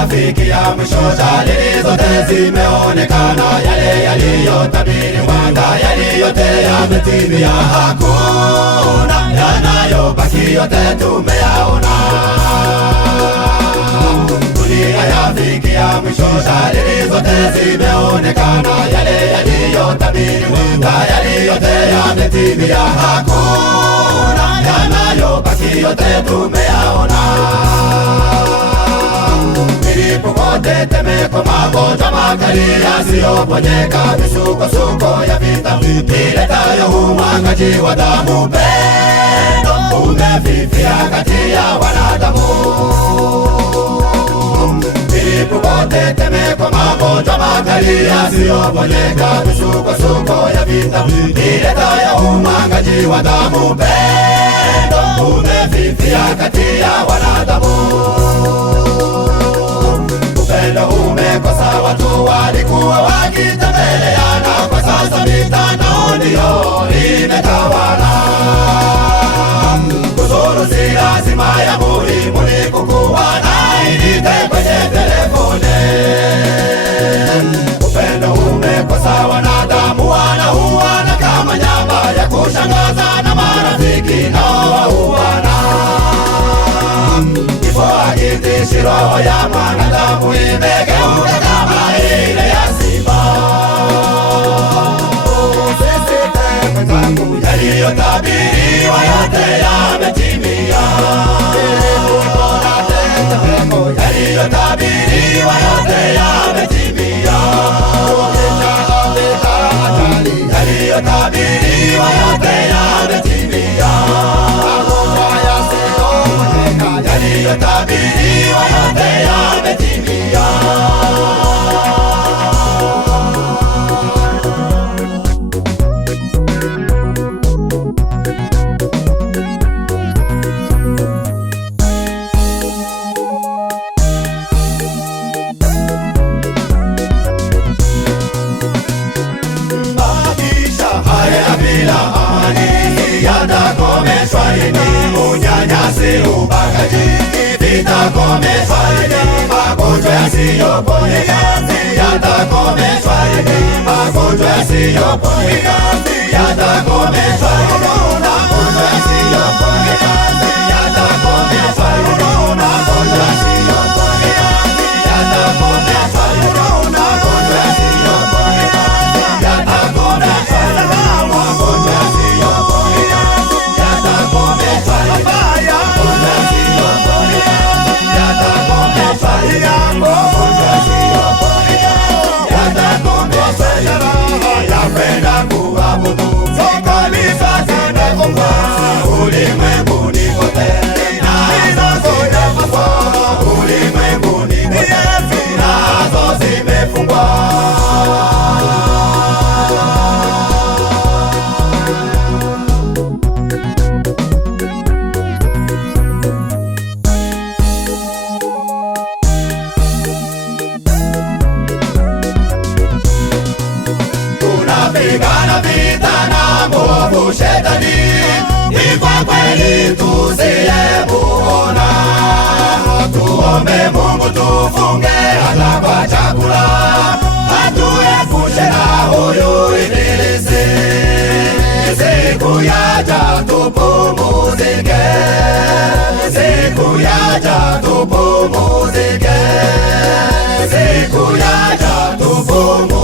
yafikia mwisho, dalili zote zimeonekana, yale yaliyotabiriwa tayari yote yametimia. Hakuna yanayobaki, yote tumeyaona. Dunia yafikia mwisho, dalili zote zimeonekana, yale yaliyotabiriwa tayari yote yametimia. Hakuna yanayobaki, yote tumeyaona. Milipuko, tetemeko, magonjwa makali yasiyoponyeka, misukosuko ya vita iletayo umwagaji wa damu, pendo umefifia kati ya wanadamu. Milipuko, tetemeko, magonjwa makali yasiyoponyeka, misukosuko ya vita iletayo umwagaji wa damu, pendo umefifia kati ya wanadamu. Upendo umekosa, watu walikuwa wakitembeleana, kwa sasa mitandao ndiyo imetawala. Kuzuru si lazima, ya muhimu ni kukuwa na inite kwenye telefone. Upendo umekosa, wanadamu wanauana kama nyama ya kushangaza, na marafiki nao wauana. Kifo hakitishi, roho ya mwanadamu imegeuka kama ile ya simba. Usisite mwenzangu, yaliyotabiriwa yote yametimia. Yaliyotabiriwa yote yametimia. Yaliyotabiriwa yote yametimia. Yaliyotabiriwa yote yametimia. Maisha haya bila amani yatakomeshwa lini? Unyanyasi, ubakaji vitakomeshwa lini? Magonjwa yasiyoponyeka yatakomeshwa lini? Magonjwa yasiyoponyeka yatakomeshwa lini? Magonjwa yasiyoponyeka yatakomeshwa lini? Magonjwa yasiyoponyeka yatakomeshwa lini? Magonjwa yasiyoponyeka yatakomeshwa lini? Magonjwa yasiyoponyeka yatakomeshwa lini? Yapenda kuabudu kanisa zimefungwa ulimwenguni kote, nazo zimefungwa ulimwenguni kote, nazo zimefungwa. Tunapigana vita na mwovu Shetani, ni kwa kweli tusiyemuona. Tuombe Mungu, tufunge hata kwa chakula, atuepushe na huyu ibilisi. Siku yaja tupumuzike, siku yaja tupumuzike, siku yaja tupumuzike.